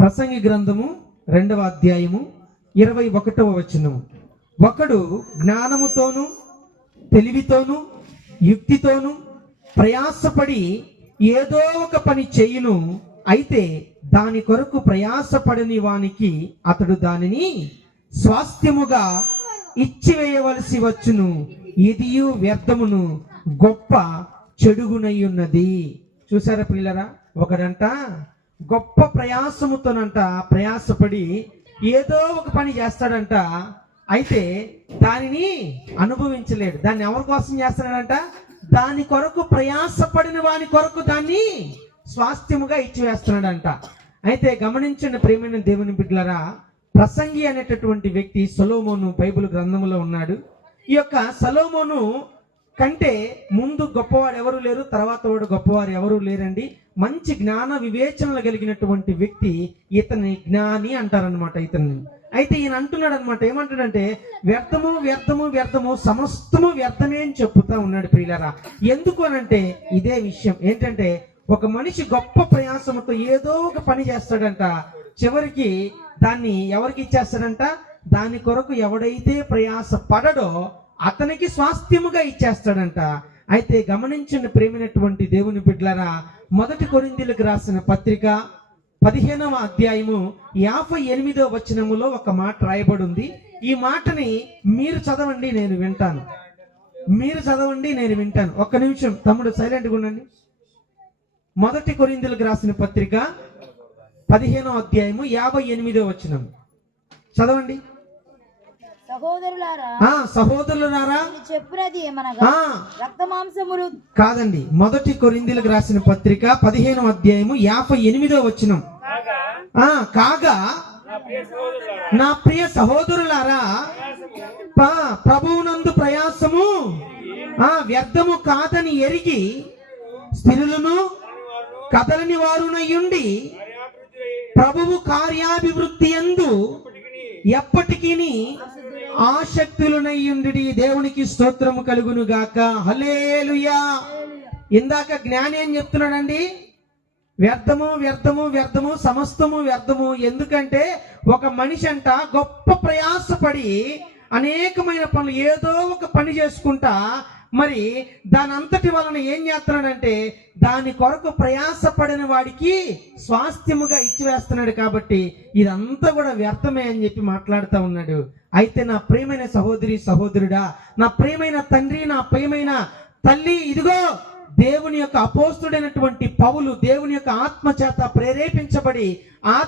ప్రసంగి గ్రంథము 2వ అధ్యాయము 21వ వచనం. ఒకడు జ్ఞానముతోను తెలివితోను యుక్తితోను ప్రయాసపడి ఏదో ఒక పని చేయును, అయితే దాని కొరకు ప్రయాసపడని వానికి అతడు దానిని స్వాస్థ్యముగా ఇచ్చివేయవలసి వచ్చును. ఇదియు వ్యర్థమును గొప్ప చెడుగునయ్యున్నది. చూసారా పిల్లరా, ఒకడంట గొప్ప ప్రయాసముతోనంట ప్రయాసపడి ఏదో ఒక పని చేస్తాడంట, అయితే దానిని అనుభవించలేడు. దాన్ని ఎవరి కోసం చేస్తాడంట? దాని కొరకు ప్రయాసపడిన వాని కొరకు దాన్ని స్వాస్థ్యముగా ఇచ్చివేస్తున్నాడంట. అయితే గమనించండి ప్రియమైన దేవుని బిడ్డలారా, ప్రసంగి అనేటటువంటి వ్యక్తి సొలొమోను బైబిల్ గ్రంథంలో ఉన్నాడు. ఈ యొక్క సొలొమోను కంటే ముందు గొప్పవాడు ఎవరు లేరు, తర్వాత వాడు గొప్పవారు ఎవరు లేరండి. మంచి జ్ఞాన వివేచనలు కలిగినటువంటి వ్యక్తి, ఇతని జ్ఞాని అంటారనమాట ఇతన్ని. అయితే ఈయన అంటున్నాడు అనమాట, ఏమంటాడంటే వ్యర్థము వ్యర్థము వ్యర్థము సమస్తము వ్యర్థమే అని చెప్పుతా ఉన్నాడు ప్రియులారా. ఎందుకు అనంటే ఇదే విషయం ఏంటంటే, ఒక మనిషి గొప్ప ప్రయాసంతో ఏదో ఒక పని చేస్తాడంట, చివరికి దాన్ని ఎవరికి ఇచ్చేస్తాడంట? దాని కొరకు ఎవడైతే ప్రయాస పడడో అతనికి స్వాస్థ్యముగా ఇచ్చేస్తాడంట. అయితే గమనించిన ప్రేమైనటువంటి దేవుని బిడ్డలారా, 1 కొరింథీయులకు రాసిన పత్రిక 15వ అధ్యాయము 58వ వచనములో ఒక మాట రాయబడి ఉంది. ఈ మాటని మీరు చదవండి, నేను వింటాను. మీరు చదవండి, నేను వింటాను. ఒక్క నిమిషం తమ్ముడు సైలెంట్గా ఉండండి. 1 కొరింథీయులకు రాసిన పత్రిక 15వ అధ్యాయము 58వ వచనం చదవండి. సహోదరులారా చెప్పునది ఏమనగా రక్త మాంసములు కాదండి. 1 కొరింథీయులకు రాసిన పత్రిక 15వ అధ్యాయము 58వ వచనం. కాగా నా ప్రియ సహోదరులారా, ప్రభువునందు ప్రయాసము వ్యర్థము కాదని ఎరిగి స్థిరులను కదలని వారునయ్యుండి ప్రభువు కార్యాభివృద్ధి యందు ఎప్పటికీ ఆసక్తులనయ్యుండి దేవునికి స్తోత్రము కలుగును గాక. హల్లెలూయా. ఇందాక జ్ఞాని అని చెప్తున్నాడండి, వ్యర్థము వ్యర్థము వ్యర్థము సమస్తము వ్యర్థము. ఎందుకంటే ఒక మనిషి అంట గొప్ప ప్రయాసపడి అనేకమైన పనులు ఏదో ఒక పని చేసుకుంటా, మరి దాని అంతటి వలన ఏం చేస్తున్నాడంటే దాని కొరకు ప్రయాసపడిన వాడికి స్వాస్థ్యముగా ఇచ్చివేస్తున్నాడు. కాబట్టి ఇదంతా కూడా వ్యర్థమే అని చెప్పి మాట్లాడుతూ ఉన్నాడు. అయితే నా ప్రియమైన సహోదరి సహోదరుడా, నా ప్రియమైన తండ్రి, నా ప్రియమైన తల్లి, ఇదిగో దేవుని యొక్క అపోస్తుడైనటువంటి పౌలు దేవుని యొక్క ఆత్మ చేత ప్రేరేపించబడి